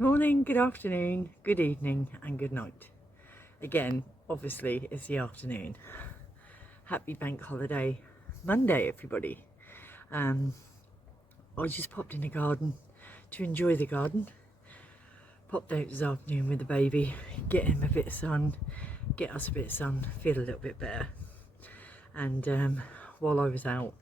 Good morning, good afternoon, good evening and good night. Again, obviously it's the afternoon. Happy bank holiday Monday, everybody. I just popped in the garden to enjoy the garden. Popped out this afternoon with the baby, get him a bit of sun, get us a bit of sun, feel a little bit better. And while I was out,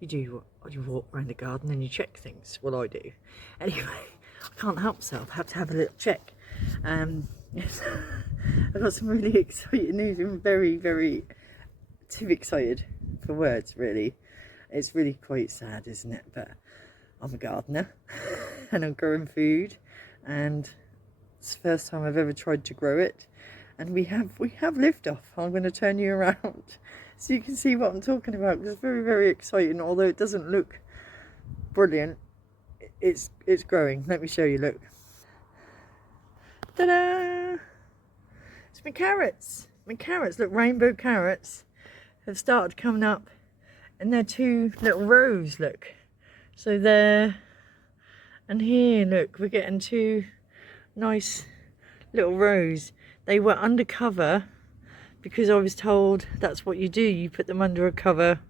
you walk around the garden and you check things. Well, I do. Anyway, I can't help myself, I have to have a little check. Yes, I've got some really exciting news. I'm very too excited for words, really. It's really quite sad, isn't it? But I'm a gardener and I'm growing food, and it's the first time I've ever tried to grow it, and we have liftoff. I'm going to turn you around so you can see what I'm talking about, because it's very exciting. Although it doesn't look brilliant, it's growing. Let me show you. Look, ta-da! It's my carrots. Look, rainbow carrots have started coming up, and they're two little rows. Look, so there and here. Look, we're getting two nice little rows. They were under cover because I was told that's what you do. You put them under a cover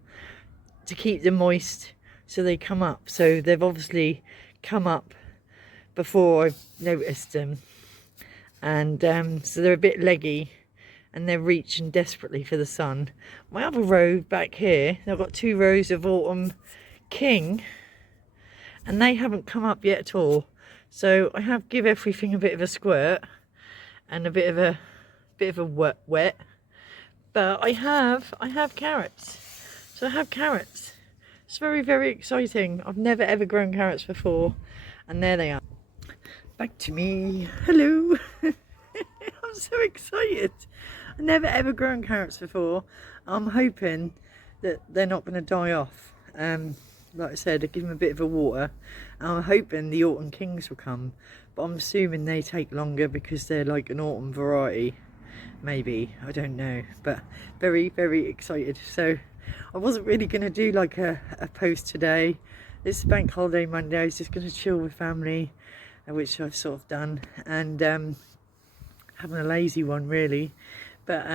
to keep them moist so they come up. So they've obviously come up before I've noticed them, and so they're a bit leggy and they're reaching desperately for the sun. My other row back here, I've got two rows of autumn king, and they haven't come up yet at all. So I have give everything a bit of a squirt and a bit of a wet. But I have carrots. So I have carrots. It's very exciting. I've never ever grown carrots before, and there they are. Back to me. Hello. I'm so excited. I've never ever grown carrots before. I'm hoping that they're not going to die off. Like I said, I give them a bit of a water. I'm hoping the autumn kings will come, but I'm assuming they take longer because they're like an autumn variety. Maybe, I don't know, but very excited. So I wasn't really going to do like a post today. This bank holiday Monday. I was just going to chill with family, which I've sort of done, and having a lazy one really. But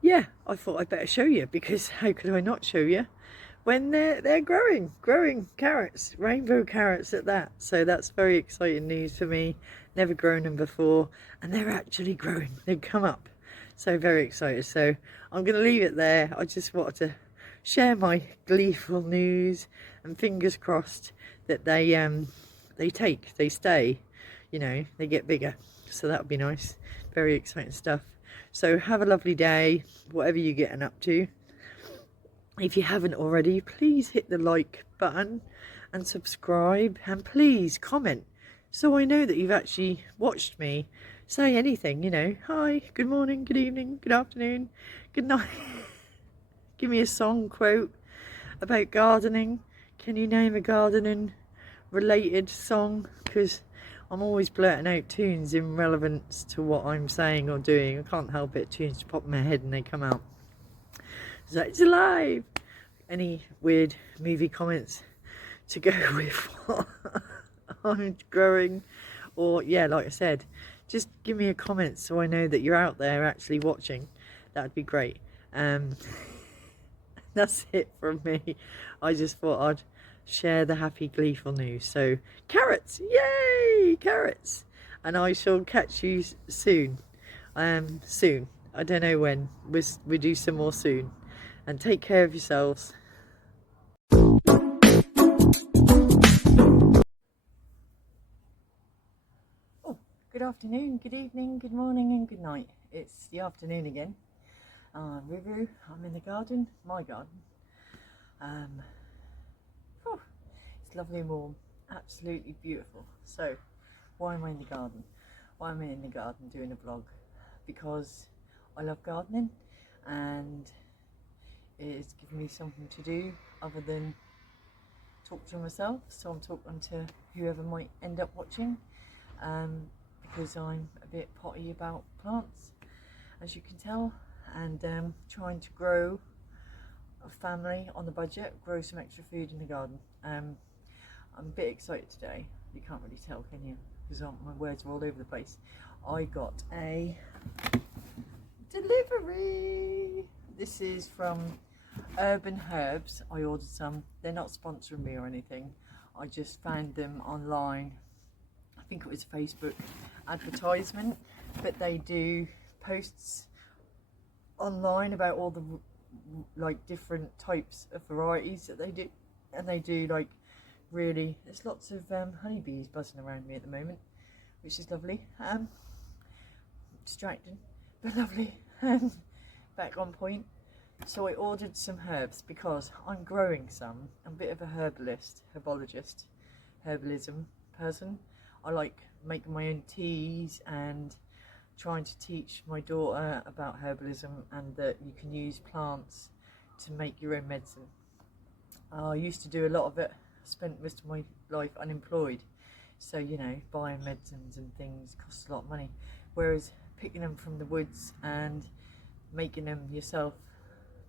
yeah, I thought I'd better show you, because how could I not show you when they're growing carrots, rainbow carrots at that. So that's very exciting news for me. Never grown them before, and they're actually growing. They've come up, so very excited. So I'm going to leave it there. I just wanted to share my gleeful news, and fingers crossed that they stay, you know, they get bigger. So that would be nice. Very exciting stuff. So have a lovely day, whatever you're getting up to. If you haven't already, please hit the like button and subscribe, and please comment so I know that you've actually watched me. Say anything, you know, hi, good morning, good evening, good afternoon, good night. Give me a song quote about gardening. Can you name a gardening related song? Because I'm always blurting out tunes in relevance to what I'm saying or doing. I can't help it. Tunes pop in my head and they come out. So it's alive. Any weird movie comments to go with what I'm growing? Or yeah, like I said, just give me a comment so I know that you're out there actually watching. That'd be great. That's it from me. I just thought I'd share the happy gleeful news. So carrots, yay, carrots. And I shall catch you soon. Soon, I don't know when. We'll do some more soon. And take care of yourselves. Oh, good afternoon, good evening, good morning and good night. It's the afternoon again. River, I'm in the garden, my garden. It's lovely and warm, absolutely beautiful. So why am I in the garden? Why am I in the garden doing a vlog? Because I love gardening, and it's given me something to do other than talk to myself. So I'm talking to whoever might end up watching, because I'm a bit potty about plants, as you can tell, and trying to grow a family on the budget, grow some extra food in the garden. I'm a bit excited today. You can't really tell, can you? because my words are all over the place. I got a delivery. This is from Urban Herbs. I ordered some. They're not sponsoring me or anything. I just found them online. I think it was a Facebook advertisement, but they do posts online about all the like different types of varieties that they do, and they do like really, there's lots of honeybees buzzing around me at the moment, which is lovely. Distracting but lovely. Back on point. So I ordered some herbs because I'm growing some. I'm a bit of a herbalist, herbalism person. I like making my own teas and trying to teach my daughter about herbalism, and that you can use plants to make your own medicine. I used to do a lot of it. I spent most of my life unemployed, so you know, buying medicines and things costs a lot of money, whereas picking them from the woods and making them yourself,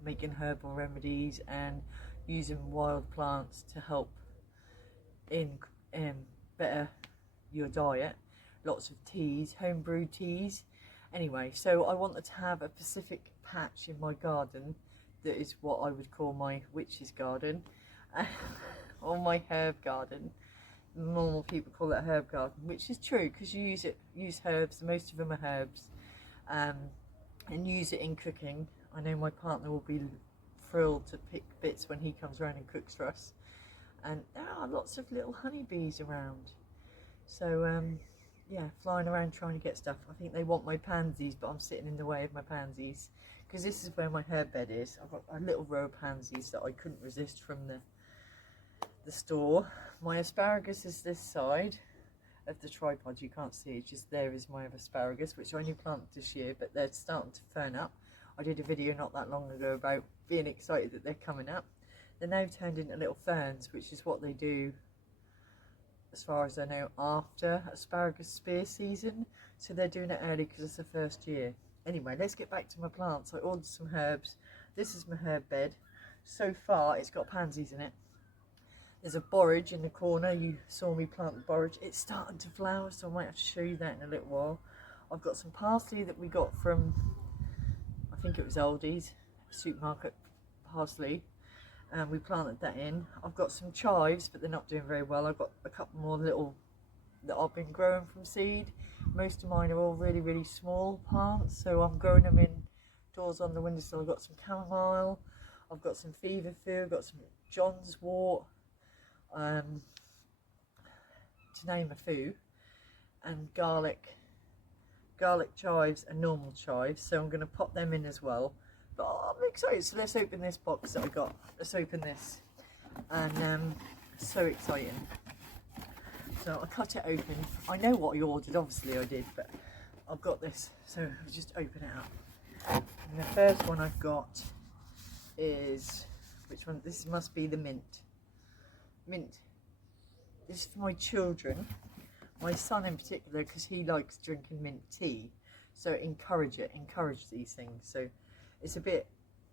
making herbal remedies and using wild plants to help in better your diet. Lots of teas, homebrewed teas. Anyway, so I wanted to have a specific patch in my garden that is what I would call my witch's garden, or my herb garden. Normal people call it a herb garden, which is true because you use herbs. Most of them are herbs, and use it in cooking. I know my partner will be thrilled to pick bits when he comes around and cooks for us. And there are lots of little honeybees around. So yeah, flying around trying to get stuff. I think they want my pansies, but I'm sitting in the way of my pansies because this is where my herb bed is. I've got a little row of pansies that I couldn't resist from the store. My asparagus is this side of the tripod. You can't see it, just there is my asparagus, which I only planted this year, but they're starting to fern up. I did a video not that long ago about being excited that they're coming up. They're now turned into little ferns, which is what they do, as far as I know, after asparagus spear season. So they're doing it early because it's the first year. Anyway, let's get back to my plants. I ordered some herbs. This is my herb bed. So far, it's got pansies in it. There's a borage in the corner. You saw me plant the borage. It's starting to flower, so I might have to show you that in a little while. I've got some parsley that we got from, I think it was Aldi's, supermarket parsley. And we planted that in. I've got some chives, but they're not doing very well. I've got a couple more little that I've been growing from seed. Most of mine are all really, really small plants, so I'm growing them indoors on the windowsill. I've got some chamomile, I've got some feverfew, I've got some John's wort, to name a few, and garlic chives and normal chives, so I'm going to pop them in as well. But I'm excited, so let's open this box that I got. Let's open this, and so exciting. So I cut it open. I know what I ordered, obviously I did, but I've got this, so I'll just open it up. And the first one I've got is, which one? This must be the mint. Mint. This is for my children, my son in particular, because he likes drinking mint tea. So encourage these things. So it's a bit,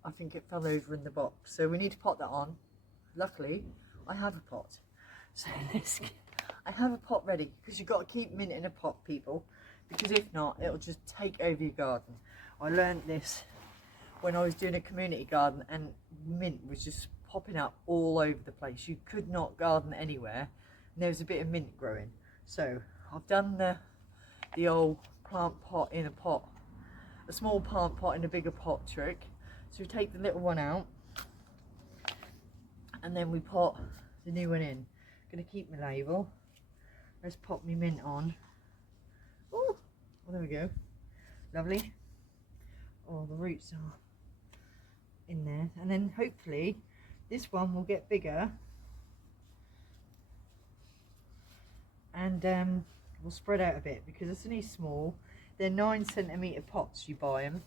I think it fell over in the box, so we need to pot that on. Luckily I have a pot, so I have a pot ready, because you've got to keep mint in a pot, people, because if not it'll just take over your garden. I learned this when I was doing a community garden, and mint was just popping up all over the place. You could not garden anywhere and there was a bit of mint growing. So I've done the old plant pot in a pot, a small plant pot in a bigger pot trick. So we take the little one out and then we pot the new one in. Gonna keep my label. Let's pop my mint on. Oh, well, there we go. Lovely. Oh, the roots are in there, and then hopefully this one will get bigger and will spread out a bit, because it's only small. They're 9cm pots. You buy them.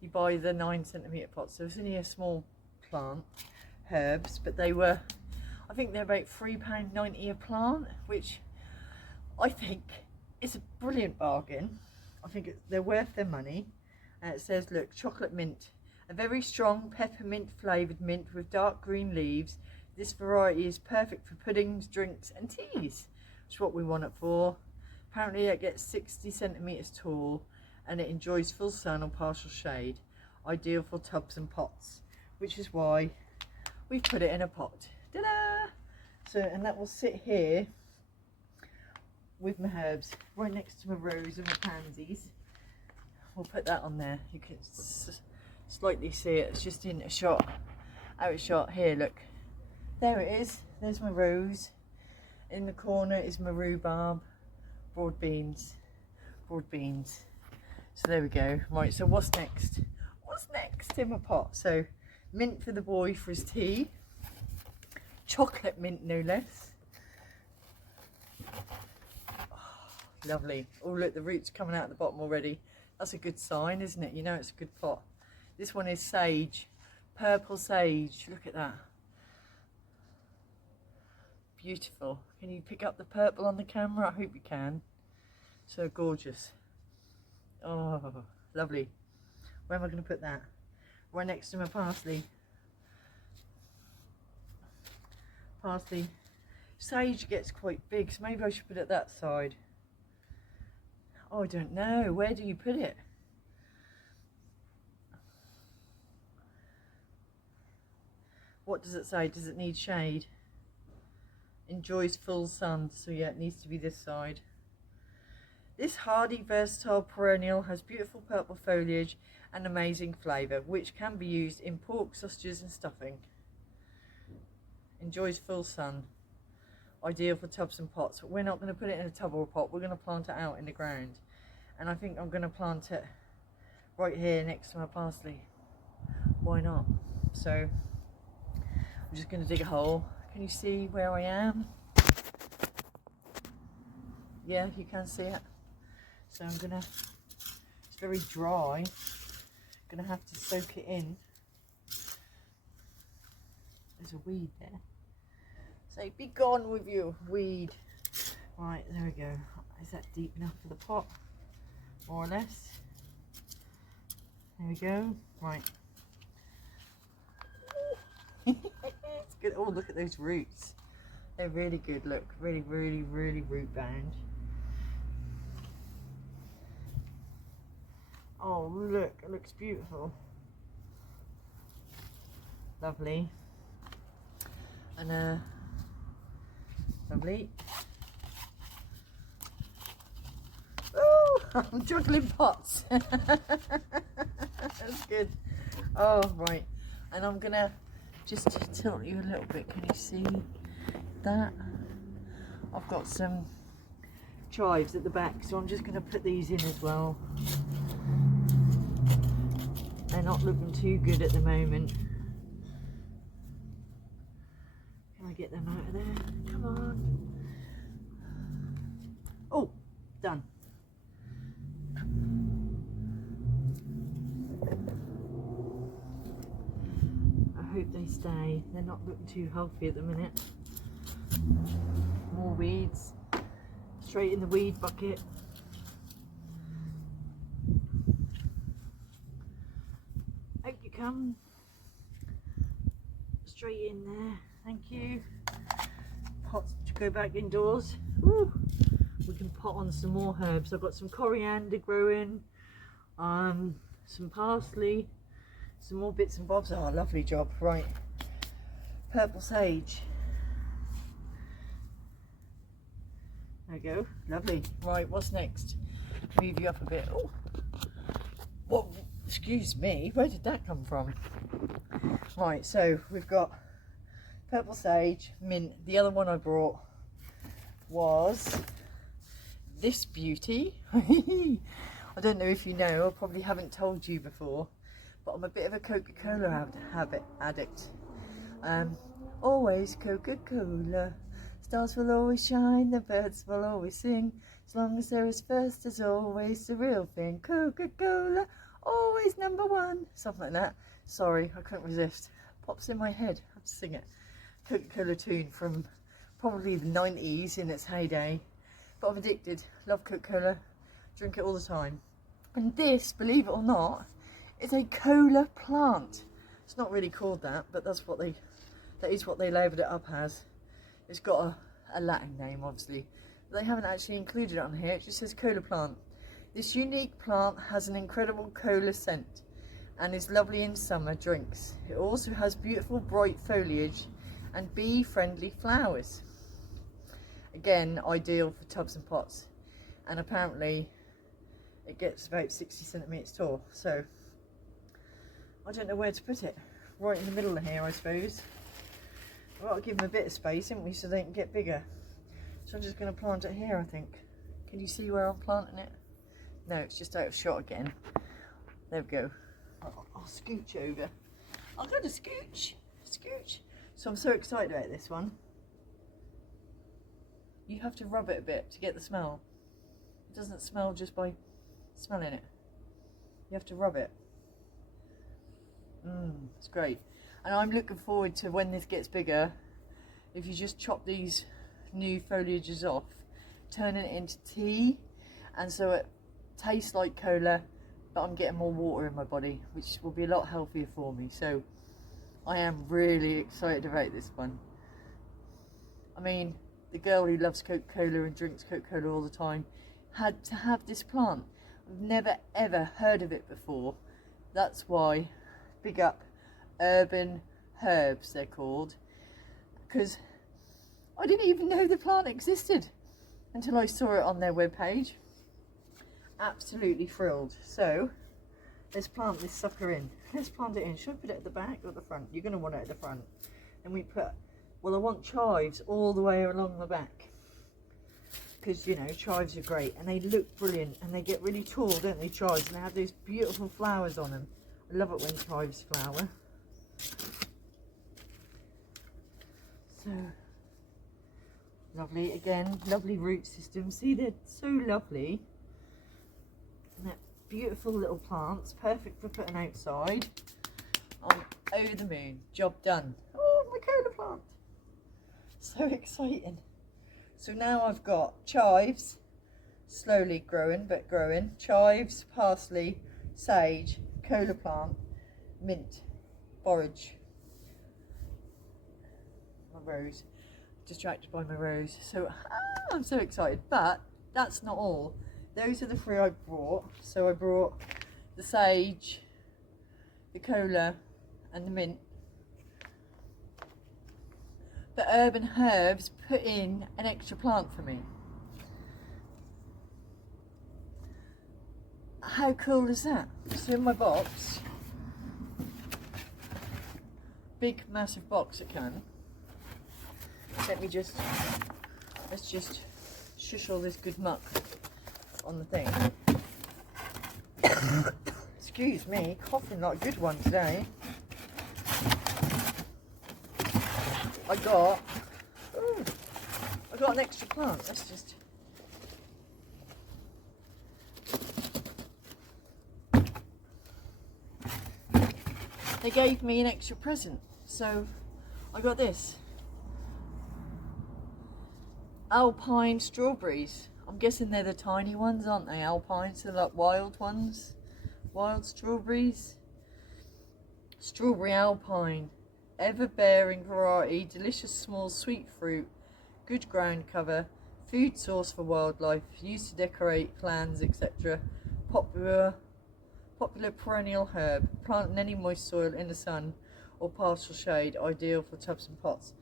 You buy the 9cm pots. So it's only a small plant, herbs, but they were, I think they're about £3.90 a plant, which I think is a brilliant bargain. I think they're worth their money. And it says, look, chocolate mint, a very strong peppermint flavoured mint with dark green leaves. This variety is perfect for puddings, drinks and teas, which is what we want it for. Apparently it gets 60 centimetres tall and it enjoys full sun or partial shade, ideal for tubs and pots, which is why we put it in a pot. Ta-da! So, and that will sit here with my herbs, right next to my rose and my pansies. We'll put that on there. You can slightly see it. It's just in a shot, out of shot. Here, look. There it is. There's my rose. In the corner is my rhubarb, broad beans. So there we go. Right, so what's next? What's next in my pot? So mint for the boy for his tea. Chocolate mint, no less. Oh, lovely. Oh, look, the roots coming out at the bottom already. That's a good sign, isn't it? You know it's a good pot. This one is sage, purple sage. Look at that. Beautiful. Can you pick up the purple on the camera? I hope you can. So gorgeous. Oh, lovely. Where am I going to put that? Right next to my parsley. Parsley. Sage gets quite big, so maybe I should put it that side. Oh, I don't know. Where do you put it? What does it say? Does it need shade? Enjoys full sun, so yeah, it needs to be this side. This hardy, versatile perennial has beautiful purple foliage and amazing flavour, which can be used in pork, sausages and stuffing. Enjoys full sun. Ideal for tubs and pots. But we're not going to put it in a tub or a pot. We're going to plant it out in the ground. And I think I'm going to plant it right here next to my parsley. Why not? So I'm just going to dig a hole. Can you see where I am? Yeah, you can see it. So I'm gonna, it's very dry, gonna have to soak it in. There's a weed there. So be gone with you, weed. Right, there we go. Is that deep enough for the pot? More or less. There we go. Right. It's good. Oh, look at those roots. They're really good. Look, really root bound. Oh, look, it looks beautiful. Lovely. And lovely. Oh, I'm juggling pots. That's good. Oh, right. And I'm gonna just tilt you a little bit. Can you see that? I've got some chives at the back, so I'm just gonna put these in as well. They're not looking too good at the moment. Can I get them out of there? Come on. Oh, done. I hope they stay. They're not looking too healthy at the minute. More weeds. Straight in the weed bucket. Out you come. Straight in there. Thank you. Pots to go back indoors. Woo. We can pot on some more herbs. I've got some coriander growing, some parsley, some more bits and bobs. Oh, lovely job. Right. Purple sage. There we go. Lovely. Right, what's next? Move you up a bit. Oh. Whoa. Excuse me, where did that come from? Right, so we've got purple sage, mint. The other one I brought was this beauty. I don't know if you know, I probably haven't told you before, but I'm a bit of a Coca-Cola addict. Always Coca-Cola. Stars will always shine, the birds will always sing. As long as there is first, there's always the real thing. Coca-Cola. Always number one, something like that. Sorry, I couldn't resist. Pops in my head. I have to sing it. Coca-Cola tune from probably the 90s in its heyday. But I'm addicted. Love Coca-Cola. Drink it all the time. And this, believe it or not, is a cola plant. It's not really called that, but that is what they labelled it up as. It's got a Latin name, obviously. They haven't actually included it on here. It just says cola plant. This unique plant has an incredible cola scent and is lovely in summer drinks. It also has beautiful bright foliage and bee-friendly flowers. Again, ideal for tubs and pots. And apparently it gets about 60 centimetres tall. So I don't know where to put it. Right in the middle of here, I suppose. We've got to give them a bit of space, haven't we, so they can get bigger. So I'm just going to plant it here, I think. Can you see where I'm planting it? No, it's just out of shot again. There we go. I'll scooch over. I've got to scooch. So I'm so excited about this one. You have to rub it a bit to get the smell. It doesn't smell just by smelling it. You have to rub it. It's great. And I'm looking forward to when this gets bigger. If you just chop these new foliages off, turning it into tea, and so it tastes like cola, but I'm getting more water in my body, which will be a lot healthier for me. So I am really excited about this one. I mean, the girl who loves Coca-Cola and drinks Coca-Cola all the time had to have this plant. I've never ever heard of it before. That's why, big up Urban Herbs they're called, because I didn't even know the plant existed until I saw it on their webpage. Absolutely thrilled. So let's plant this sucker in. Let's plant it in. Should I put it at the back or the front? You're going to want it at the front. And we put, well, I want chives all the way along the back, because, you know, chives are great and they look brilliant and they get really tall, don't they, chives, and they have those beautiful flowers on them. I love it when chives flower. So lovely. Again, lovely root system. See, they're so lovely. And they're beautiful little plants, perfect for putting outside. I'm over the moon. Job done. Oh, my cola plant. So exciting. So now I've got chives, slowly growing, but growing. Chives, parsley, sage, cola plant, mint, borage. My rose. Distracted by my rose. So I'm so excited. But that's not all. Those are the three I brought. So I brought the sage, the cola, and the mint. But Urban Herbs put in an extra plant for me. How cool is that? So in my box, big massive box it can. Let's just shush all this good muck on the thing. Excuse me, coughing like a good one today. I got an extra plant. Let's just they gave me an extra present, so I got this. Alpine strawberries. I'm guessing they're the tiny ones, aren't they? Alpine, so like wild ones. Wild strawberries. Strawberry alpine. Ever-bearing variety, delicious small sweet fruit, good ground cover, food source for wildlife, used to decorate plants, etc. Popular perennial herb, plant in any moist soil in the sun or partial shade, ideal for tubs and pots.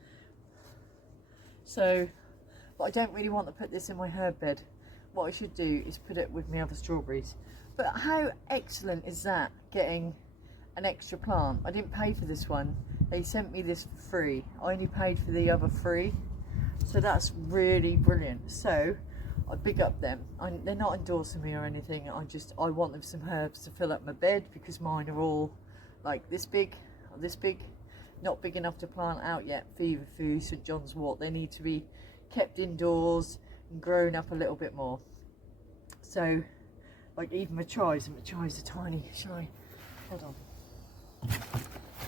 So, but I don't really want to put this in my herb bed. What I should do is put it with my other strawberries. But how excellent is that, getting an extra plant? I didn't pay for this one. They sent me this for free. I only paid for the other free. So that's really brilliant. So I big up them. They're not endorsing me or anything. I want them some herbs to fill up my bed, because mine are all like this big or this big. Not big enough to plant out yet. Feverfew, St John's wort. They need to be kept indoors and grown up a little bit more. So like even my chives, and my chives are tiny. Shall I? Hold on.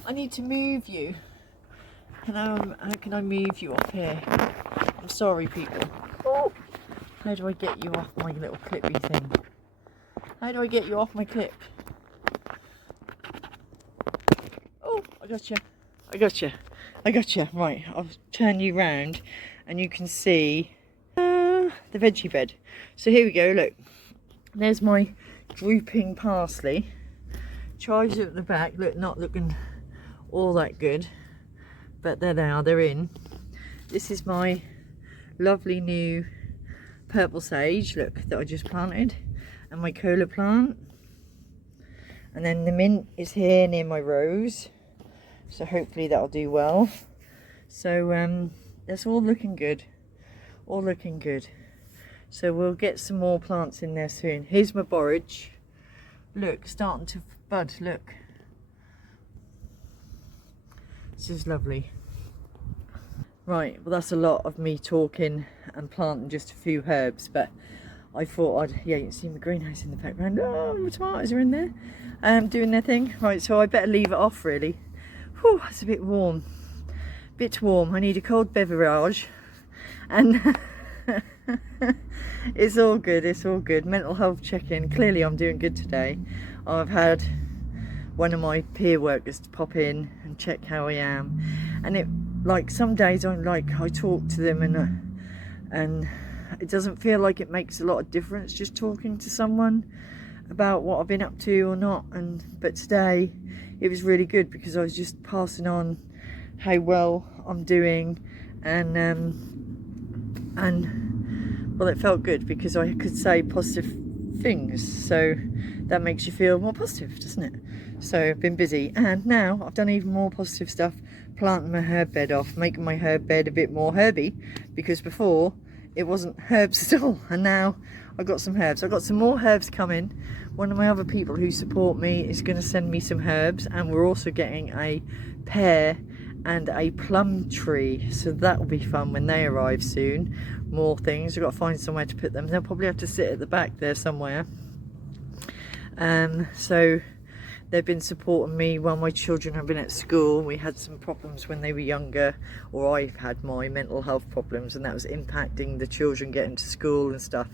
I need to move you. How can I move you up here? I'm sorry, people. Oh, how do I get you off my little clippy thing? How do I get you off my clip? Oh, I got you. Right, I'll turn you round and you can see. the veggie bed. So here we go, look, there's my drooping parsley, chives at the back, look, not looking all that good, but there they are, they're in. This is my lovely new purple sage, look, that I just planted, and my cola plant, and then the mint is here near my rose, so hopefully that'll do well. So that's all looking good, all looking good. So we'll get some more plants in there soon. Here's my borage, look, starting to bud, look, this is lovely. Right, well that's a lot of me talking and planting just a few herbs, but I thought I'd, yeah, you can see my greenhouse in the background. Oh, my tomatoes are in there, doing their thing. Right, so I better leave it off really. Whew, it's a bit warm, I need a cold beverage, and it's all good, it's all good. Mental health check-in, clearly I'm doing good today. I've had one of my peer workers to pop in and check how I am, and it, like, some days I'm like, I talk to them and it doesn't feel like it makes a lot of difference just talking to someone about what I've been up to or not, but today it was really good because I was just passing on how well I'm doing, and well, it felt good because I could say positive things, so that makes you feel more positive, doesn't it? So I've been busy, and now I've done even more positive stuff, planting my herb bed off, making my herb bed a bit more herby, because before it wasn't herbs at all, and now I've got some herbs. I've got some more herbs coming. One of my other people who support me is going to send me some herbs, and we're also getting a pear and a plum tree, so that will be fun when they arrive soon. More things, I've got to find somewhere to put them. They'll probably have to sit at the back there somewhere. So they've been supporting me while my children have been at school. We had some problems when they were younger, or I've had my mental health problems, and that was impacting the children getting to school and stuff.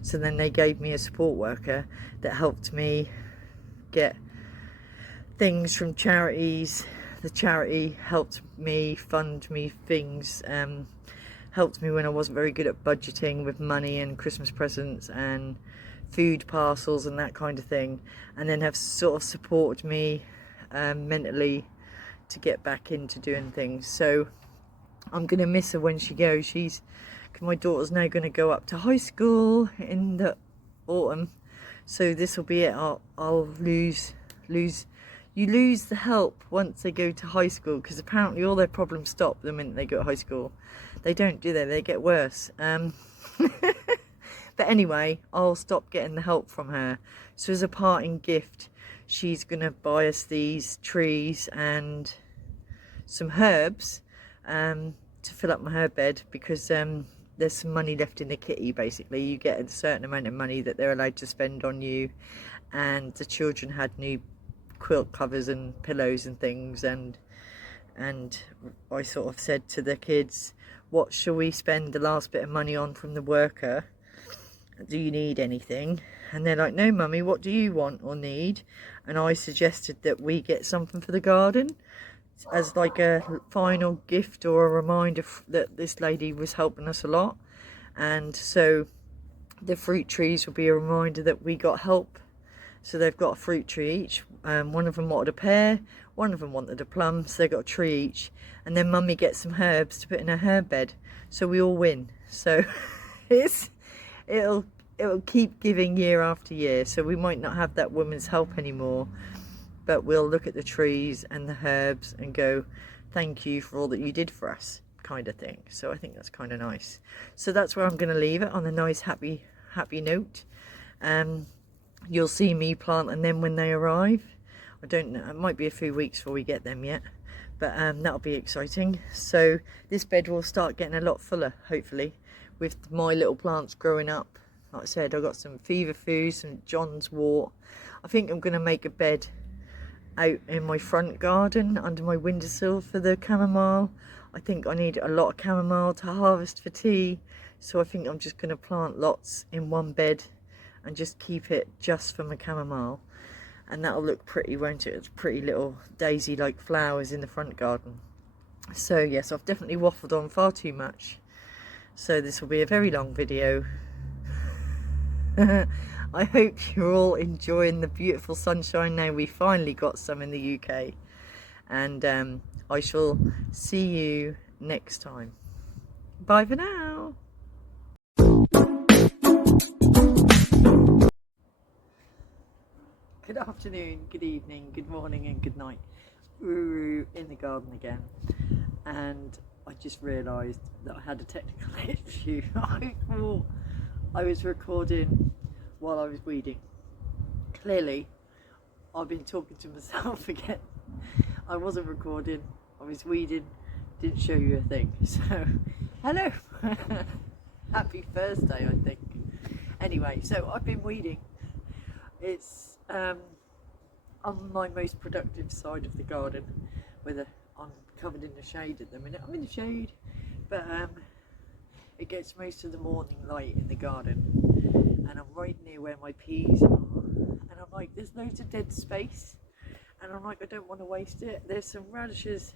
So then they gave me a support worker that helped me get things from charities. The charity helped me fund me things, helped me when I wasn't very good at budgeting with money and Christmas presents and food parcels and that kind of thing, and then have sort of supported me mentally to get back into doing things. So I'm gonna miss her when she goes. My daughter's now going to go up to high school in the autumn, so this will be it. I'll lose you lose the help once they go to high school, because apparently all their problems stop the minute they go to high school. They don't, do they? They get worse. But anyway, I'll stop getting the help from her. So as a parting gift, she's going to buy us these trees and some herbs to fill up my herb bed, because there's some money left in the kitty. Basically, you get a certain amount of money that they're allowed to spend on you, and the children had new quilt covers and pillows and things, and I sort of said to the kids, what shall we spend the last bit of money on from the worker? Do you need anything? And they're like, no mummy, what do you want or need? And I suggested that we get something for the garden as like a final gift or a reminder that this lady was helping us a lot. And so the fruit trees will be a reminder that we got help. So they've got a fruit tree each. One of them wanted a pear, one of them wanted a plum, so they got a tree each. And then mummy gets some herbs to put in her herb bed, so we all win. So it'll keep giving year after year. So we might not have that woman's help anymore, but we'll look at the trees and the herbs and go, thank you for all that you did for us, kind of thing. So I think that's kind of nice. So that's where I'm going to leave it, on a nice happy note. You'll see me plant and then when they arrive. I don't know, it might be a few weeks before we get them yet, but that'll be exciting. So this bed will start getting a lot fuller, hopefully, with my little plants growing up. Like I said, I've got some feverfew, some John's wort. I think I'm going to make a bed out in my front garden under my windowsill for the chamomile. I think I need a lot of chamomile to harvest for tea, so I think I'm just going to plant lots in one bed and just keep it just for my chamomile, and that'll look pretty, won't it? It's pretty little daisy like flowers in the front garden. So yes, I've definitely waffled on far too much, So this will be a very long video. I hope you're all enjoying the beautiful sunshine now. We finally got some in the UK, and I shall see you next time. Bye for now. Good afternoon, good evening, good morning and good night. Ooh, in the garden again, and I just realised that I had a technical issue. I thought I was recording while I was weeding. Clearly I've been talking to myself again. I wasn't recording, I was weeding, didn't show you a thing. So hello. Happy Thursday, I think. Anyway, so I've been weeding. It's on my most productive side of the garden, where I'm covered in the shade at the minute. I'm in the shade, but it gets most of the morning light in the garden, and I'm right near where my peas are, and I'm like, there's loads of dead space, and I'm like, I don't want to waste it. There's some radishes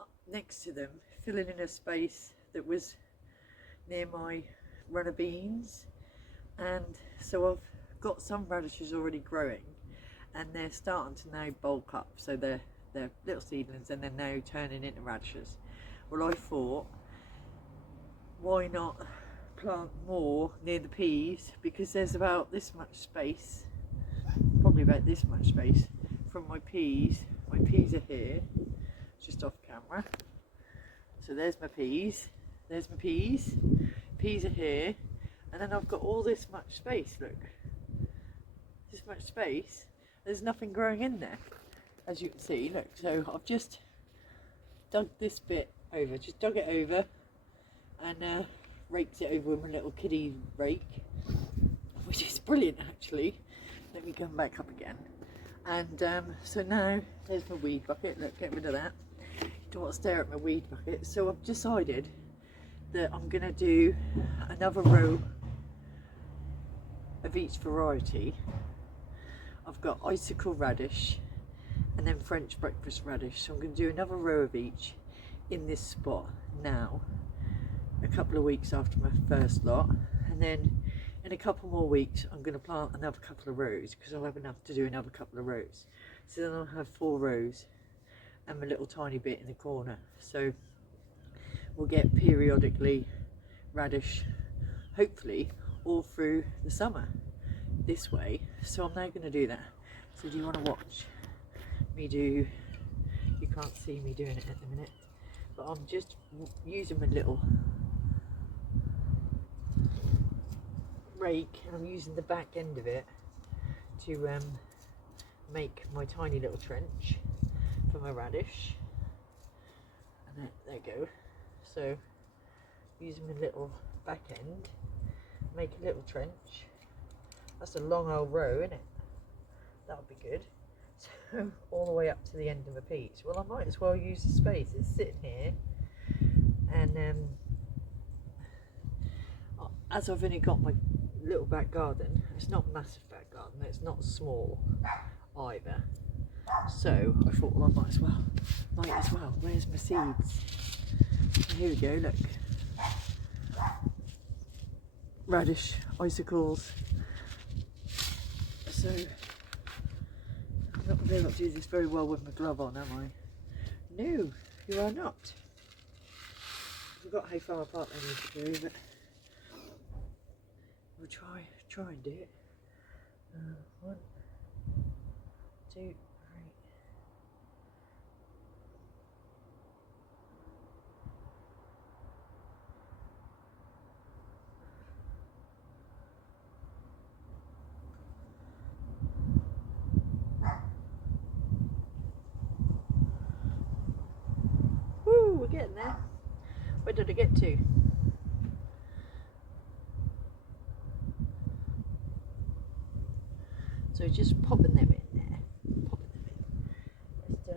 up next to them filling in a space that was near my run of beans, and so I've got some radishes already growing, and they're starting to now bulk up, so they're little seedlings and they're now turning into radishes. Well, I thought, why not plant more near the peas, because there's about this much space, probably about this much space from my peas. My peas are here, just off camera, so there's my peas, peas are here, and then I've got all this much space, look, this much space, there's nothing growing in there, as you can see, look. So I've just dug this bit over, just dug it over, and raked it over with my little kiddie rake, which is brilliant actually. Let me come back up again, and so now there's my weed bucket, look, get rid of that, you don't want to stare at my weed bucket. So I've decided that I'm going to do another row of each variety. I've got icicle radish and then French breakfast radish, so I'm going to do another row of each in this spot now, a couple of weeks after my first lot, and then in a couple more weeks I'm going to plant another couple of rows, because I'll have enough to do another couple of rows. So then I'll have 4 rows and my little tiny bit in the corner, so we'll get periodically radish, hopefully all through the summer this way. So I'm now going to do that. So do you want to watch me do, you can't see me doing it at the minute, but I'm just using my little rake, and I'm using the back end of it to make my tiny little trench for my radish, and there you go. So using my little back end, make a little trench. That's a long old row, isn't it? That would be good. So all the way up to the end of a peach. Well, I might as well use the space. It's sitting here, and as I've only got my little back garden, it's not a massive back garden, it's not small either. So I thought, well, I might as well. Where's my seeds? Here we go, look. Radish, icicles. So I'm not going to do this very well with my glove on, am I? No, you are not. I forgot how far apart they need to go, but we'll try and do it. 1, 2, 3. Woo, we're getting there. Where did I get to? So just popping them in there. Popping them in. Just,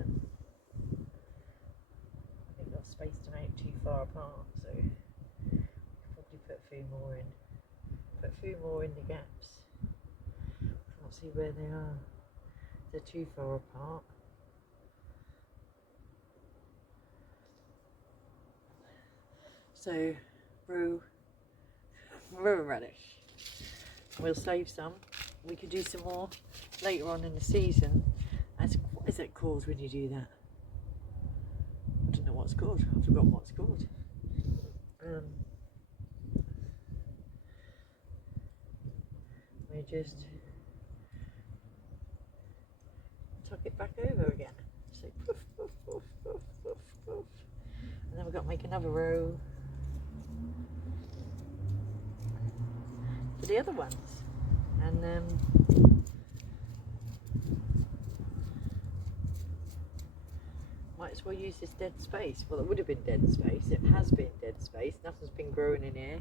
I think I've spaced them out too far apart, so probably put a few more in. Put a few more in the gaps. Can't see where they are. They're too far apart. So row radish. We'll save some. We could do some more later on in the season. As what is it called when you do that? I don't know what it's called. I've forgotten what it's called. We just tuck it back over again. So poof, poof, poof, poof, poof, poof. And then we've got to make another row for the other ones. And might as well use this dead space. Well, it would have been dead space. It has been dead space. Nothing's been growing in here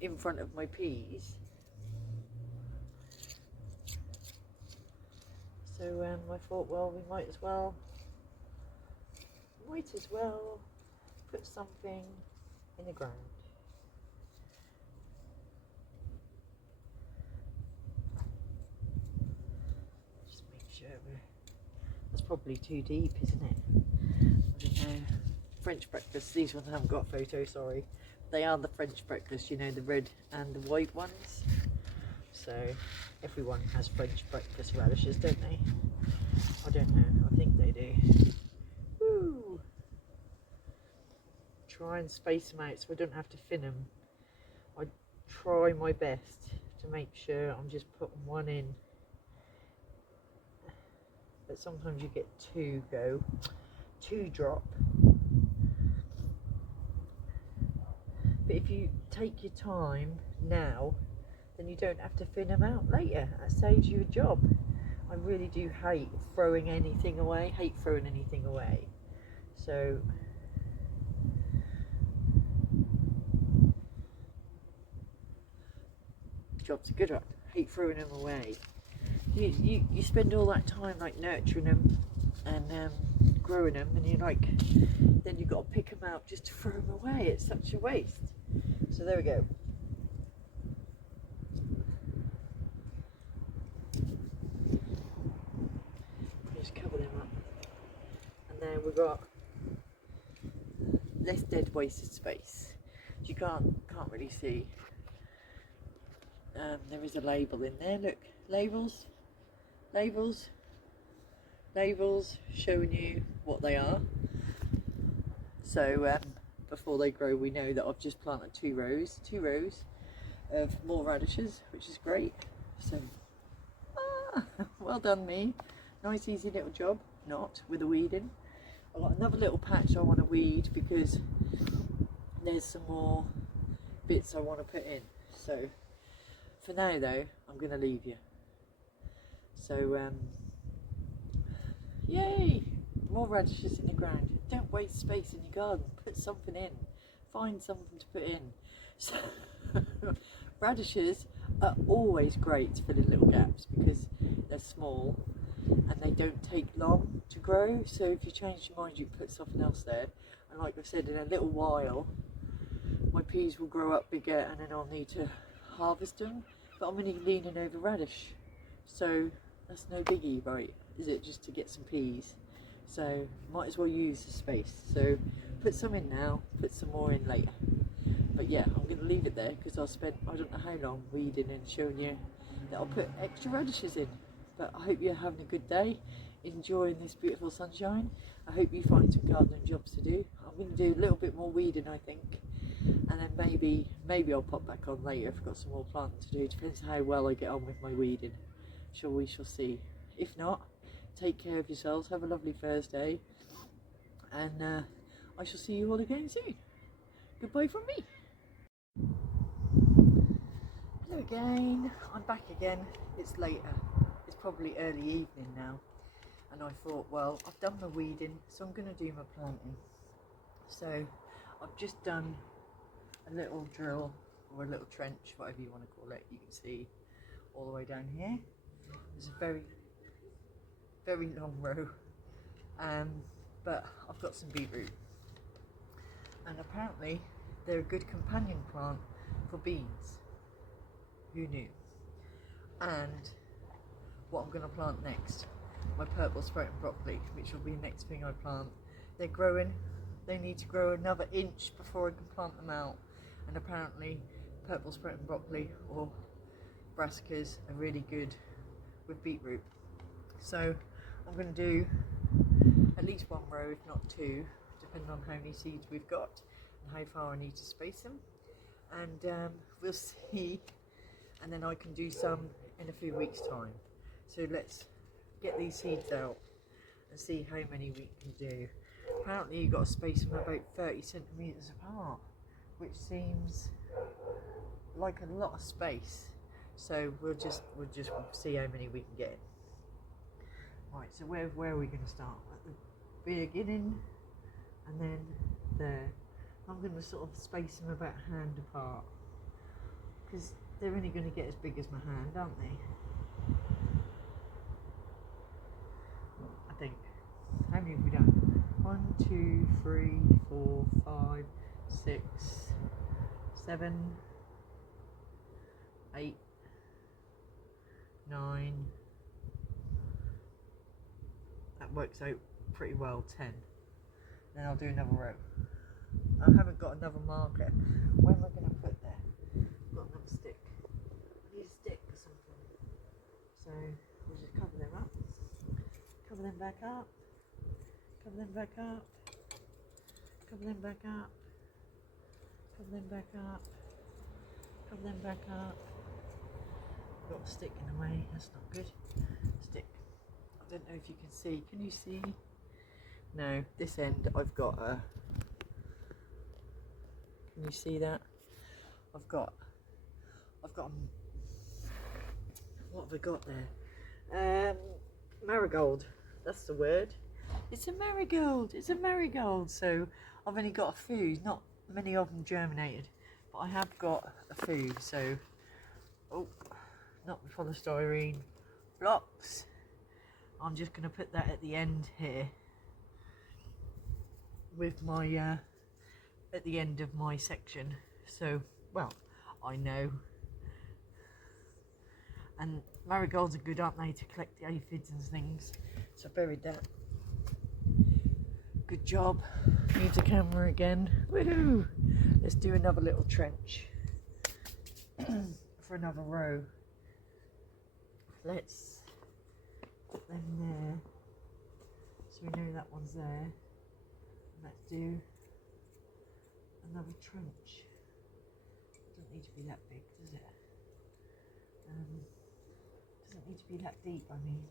in front of my peas. So I thought, well, we might as well put something in the ground. Just make sure that's probably too deep, isn't it? I don't know. French breakfast. These ones haven't got photos, sorry. They are the French breakfast, you know, the red and the white ones. So everyone has French breakfast radishes, don't they? I don't know, I think they do. Woo! Try and space them out so I don't have to thin them. I try my best to make sure I'm just putting one in. But sometimes you get two drop. But if you take your time now, then you don't have to thin them out later. That saves you a job. I really do hate throwing anything away. So job's a good one. Hate throwing them away. You spend all that time like nurturing them and growing them, and then you've got to pick them out just to throw them away. It's such a waste. So there we go. Just cover them up, and then we've got less dead wasted space. You can't really see. There is a label in there. Look, labels showing you what they are. So before they grow, we know that I've just planted two rows of more radishes, which is great. So well done me. Nice easy little job, not with the weeding. I've got another little patch I want to weed because there's some more bits I want to put in. So for now though, I'm going to leave you. So yay, more radishes in the ground. Don't waste space in your garden, put something in, find something to put in. So radishes are always great to fill in little gaps because they're small and they don't take long to grow. So if you change your mind, you put something else there, and like I said, in a little while my peas will grow up bigger and then I'll need to harvest them. But I'm only leaning over radish, so that's no biggie, right? Is it, just to get some peas? So might as well use the space. So put some in now, put some more in later. But yeah, I'm going to leave it there because I spent I don't know how long weeding and showing you that I'll put extra radishes in. But I hope you're having a good day, enjoying this beautiful sunshine. I hope you find some gardening jobs to do. I'm going to do a little bit more weeding, I think, and then maybe I'll pop back on later if I've got some more planting to do. Depends how well I get on with my weeding. We shall see. If not, take care of yourselves, have a lovely Thursday, and I shall see you all again soon. Goodbye from me. Hello again, I'm back again. It's later, it's probably early evening now, and I thought, well, I've done my weeding, so I'm going to do my planting. So I've just done a little drill, or a little trench, whatever you want to call it. You can see all the way down here. It's a very long row, but I've got some beetroot, and apparently they're a good companion plant for beans. Who knew? And what I'm going to plant next, my purple sprouting broccoli, which will be the next thing I plant. They're growing, they need to grow another inch before I can plant them out. And apparently purple sprouting broccoli or brassicas are really good with beetroot. So I'm going to do at least one row, if not two, depending on how many seeds we've got and how far I need to space them. And we'll see, and then I can do some in a few weeks' time. So let's get these seeds out and see how many we can do. Apparently you've got to space them about 30 centimetres apart, which seems like a lot of space. So we'll just see how many we can get. Right, so where are we going to start? At the beginning, and then there. I'm going to sort of space them about a hand apart, because they're only going to get as big as my hand, aren't they? I think. How many have we done? 1, 2, 3, 4, 5, 6, 7, 8, 9. That works out pretty well. 10. Then I'll do another row. I haven't got another marker. Where am I going to put there? I've got another stick. I need a stick or something. So we'll just cover them up. Cover them back up. Cover them back up. Cover them back up. Cover them back up. Cover them back up. Got a stick in the way. That's not good. Stick. I don't know if you can see. Can you see? No. This end I've got a. Can you see that? I've got what have I got there? Marigold. That's the word. It's a marigold. It's a marigold. So I've only got a few. Not many of them germinated, but I have got a few. So, oh, not the polystyrene blocks. I'm just going to put that at the end here with my at the end of my section. So, well, I know. And marigolds are good, aren't they, to collect the aphids and things. So I buried that. Good job. Need the camera again. Woohoo! Let's do another little trench for another row. Let's put them there, so we know that one's there. Let's do another trench. Doesn't need to be that big, does it? Doesn't need to be that deep, I mean.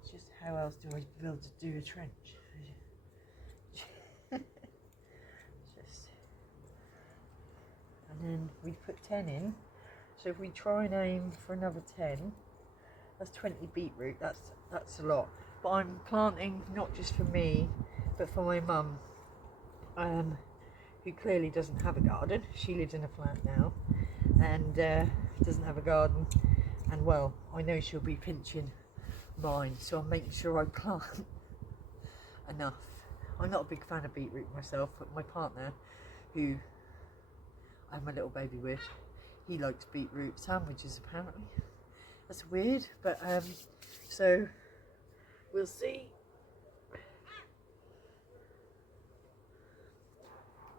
It's just how else do I build to do a trench? Just, and then we put 10 in. So if we try and aim for another 10, that's 20 beetroot. That's a lot. But I'm planting not just for me, but for my mum, who clearly doesn't have a garden. She lives in a flat now and doesn't have a garden, and well, I know she'll be pinching mine, so I'm making sure I plant enough. I'm not a big fan of beetroot myself, but my partner, who I have my little baby with, he likes beetroot sandwiches apparently. That's weird, but so we'll see.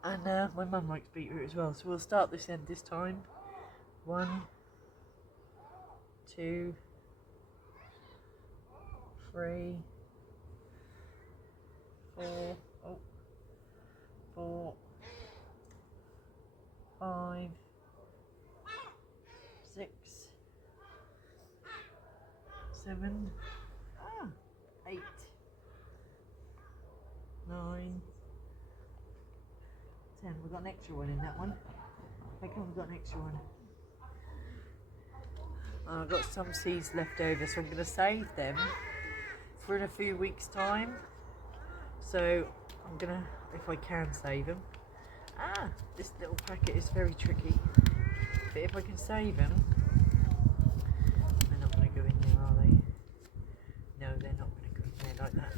And my mum likes beetroot as well, so we'll start this end this time. 1, 2, 3, 4, 4, 5, 6, 7, 8, 9, 10. We've got an extra one in that one. How come we've got an extra one? I've got some seeds left over, so I'm going to save them for in a few weeks' time. So I'm going to, if I can save them. This little packet is very tricky. But if I can save them, they're not going to go in there, are they? No, they're not going to go in there like that.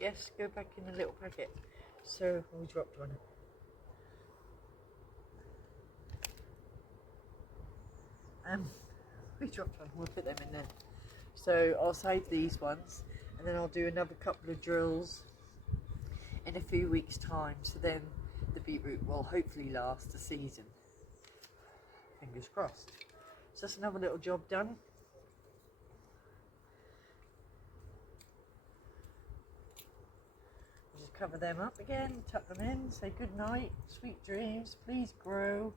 Yes, go back in the little packet. So we dropped one. We dropped one. We'll put them in there. So I'll save these ones, and then I'll do another couple of drills in a few weeks' time. So then the beetroot will hopefully last the season. Fingers crossed. So that's another little job done. Just cover them up again, tuck them in, say good night, sweet dreams, please grow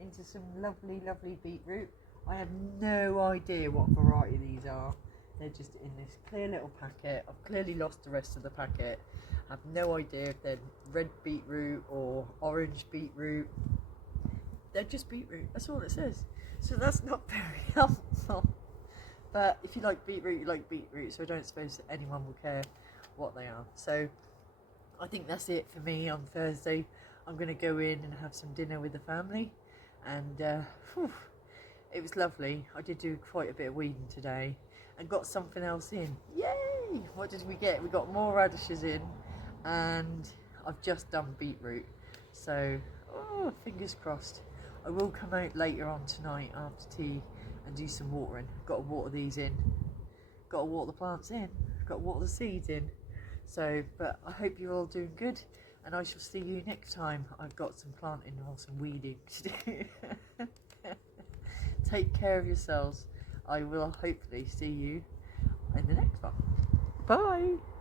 into some lovely, lovely beetroot. I have no idea what variety these are. They're just in this clear little packet. I've clearly lost the rest of the packet. I have no idea if they're red beetroot or orange beetroot. They're just beetroot, that's all it says. So that's not very helpful. But if you like beetroot, you like beetroot, so I don't suppose anyone will care what they are. So I think that's it for me on Thursday. I'm going to go in and have some dinner with the family, and it was lovely. I did do quite a bit of weeding today and got something else in. Yay! What did we get? We got more radishes in, and I've just done beetroot. So, fingers crossed. I will come out later on tonight after tea and do some watering. Got to water these in. Got to water the plants in. Got to water the seeds in. So, but I hope you're all doing good, and I shall see you next time. I've got some planting or some weeding to do. Take care of yourselves. I will hopefully see you in the next one. Bye.